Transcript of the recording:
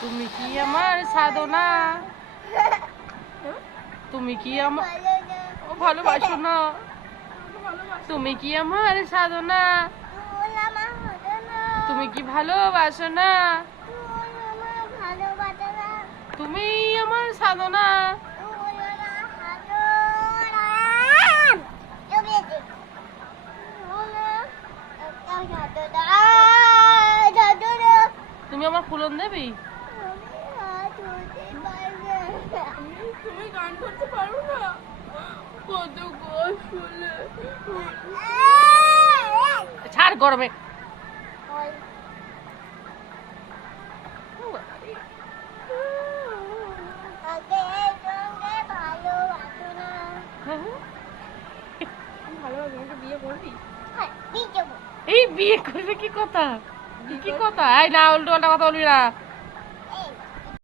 তুমি কি আমার সাধনা, তুমি কি আমার ভালোবাসো না, তুমি কি আমার সাধনা, তুমি কি ভালোবাসো না, তুমি আমার সাধনা। তুমি আমার ফুলন দেবি? তুমি গান করতে পারো না? কত কষ্ট হলে। ছাড় গরমে। এই বিয়ে করবে কি কথা, কি কথা? এই না উল্টো পাল্টা কথা বলবি না।